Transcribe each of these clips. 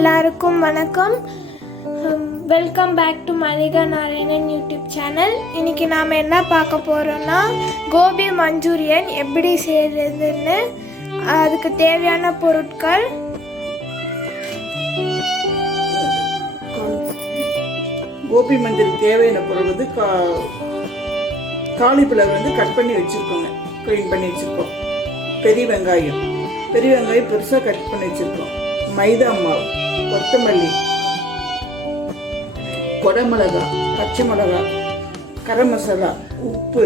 எல்லாருக்கும் வணக்கம். Welcome back to Malika Narayanan YouTube channel இன்னைக்கு நாம் என்ன பார்க்க போகிறோம்னா கோபி மஞ்சூரியன் எப்படி செய்கிறதுன்னு அதுக்கு தேவையான பொருட்கள். கோபி மஞ்சள் தேவையான பொருள் வந்து கா காலிஃப்ளவர் வந்து கட் பண்ணி வச்சுருக்கோங்க. க்ளீன் பண்ணி வச்சுருக்கோம். பெரிய வெங்காயம். பெரிய வெங்காயம் பெருசாக கட் பண்ணி வச்சுருக்கோம். மைதா மாவு கொத்தமல்லி கொடமிளகா பச்சை மிளகா கரம் மசாலா உப்பு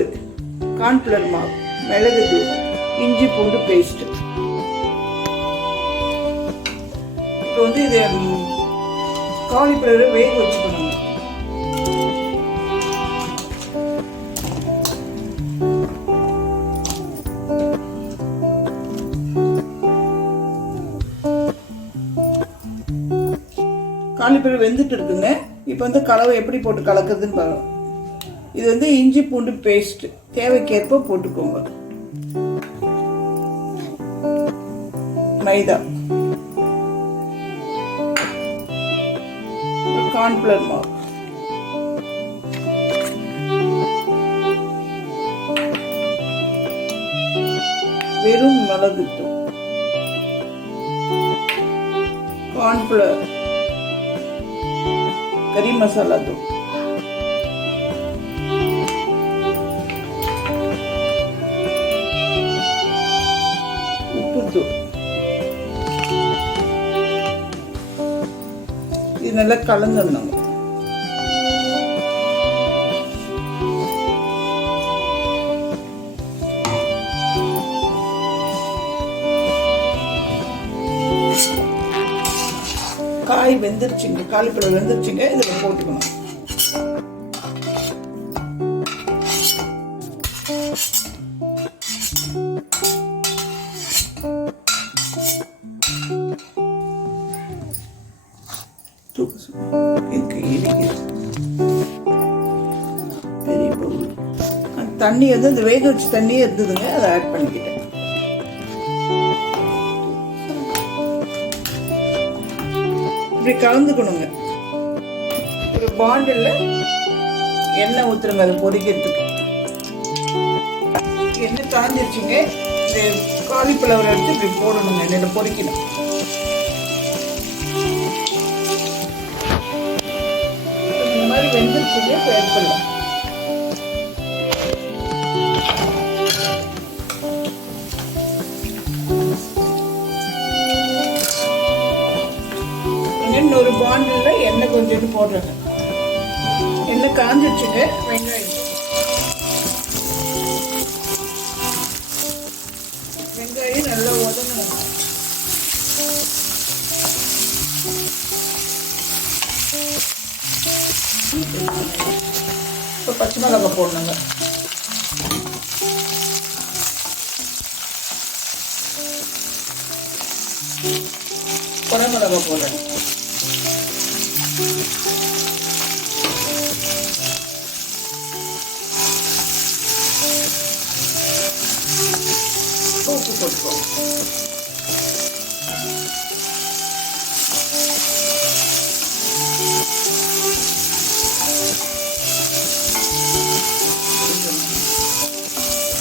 கார்ன்ஃப்ளவர் மாவு மிளகு தூள் இஞ்சி பூண்டு பேஸ்ட்டு இப்போ வந்து இது காலிஃப்ளவர் வேக வச்சுக்கணும். காலிஃப்ளவர் வெந்துட்டு இருக்குங்க. இப்போ வந்து கலவை எப்படி போட்டு கலக்குதுன்னு பாருங்க. இது வந்து இஞ்சி பூண்டு பேஸ்ட் தேவைக்கேற்ப போட்டுக்கோங்க. மைதா. கார்ன்ஃப்ளவர் மாவு. வெறும் மிளகு தூள் கார்ன்ஃப்ளவர் கறி மசாலா தூள் உப்பு தூள் இது காய் வெந்துருச்சுங்க காலிஃப்ளவர் வெந்துருச்சுங்க இதில் போட்டுக்கணும். தண்ணி வந்து இந்த வேக வச்சு தண்ணியே இருந்ததுங்க அதை ஆட் பண்ணிக்கிட்டேன். இப்படி கலந்துக்கணுங்க. ஒரு பாண்டில் எண்ணெய் ஊற்றுருங்க அதை பொரிக்கிறதுக்கு. எண்ணெய் காஞ்சிருச்சுங்க. இந்த காலிஃப்ளவர் எடுத்து இப்படி போடணுங்க எண்ணெயில் பொரிக்கணும். இந்த மாதிரி வெந்துருச்சுங்க இப்போ எடுத்துடலாம். இன்னொரு பாண்டில் எண்ணெய் கொஞ்சோண்டு போடுறேங்க. எண்ணெய் காஞ்சிடுச்சுங்க வெங்காயம் வெங்காயம் நல்லா உதங்கணும் இப்போ பச்சை மிளகாய் போடணுங்க. குறை மிளகா போடுறேன் உப்பு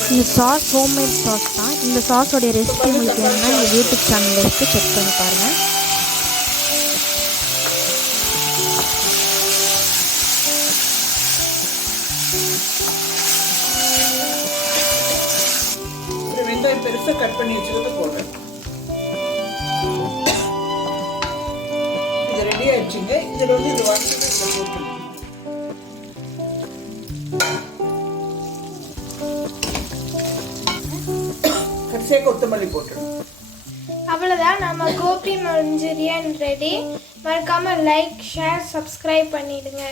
இந்த சாஸ் ஹோம்மேட் சாஸ் தான். இந்த சாஸோடைய ரெசிபி உங்களுக்கு வேணும்னா எங்கள் யூடியூப் சேனலில் இருக்குது செக் பண்ணி பாருங்கள் வெங்காயம் பெருசாக கட் பண்ணி வச்சுக்கிறது போடுறேன். இது ரெடி ஆயிடுச்சுங்க. இதில் வந்து இது வறுத்தது இதில் போட்டுருங்க கடைசியாக கொத்தமல்லி போட்டுருங்க அவ்வளோதான் நம்ம கோபி மஞ்சூரியன் ரெடி மறக்காமல் லைக் ஷேர் சப்ஸ்கிரைப் பண்ணிடுங்க.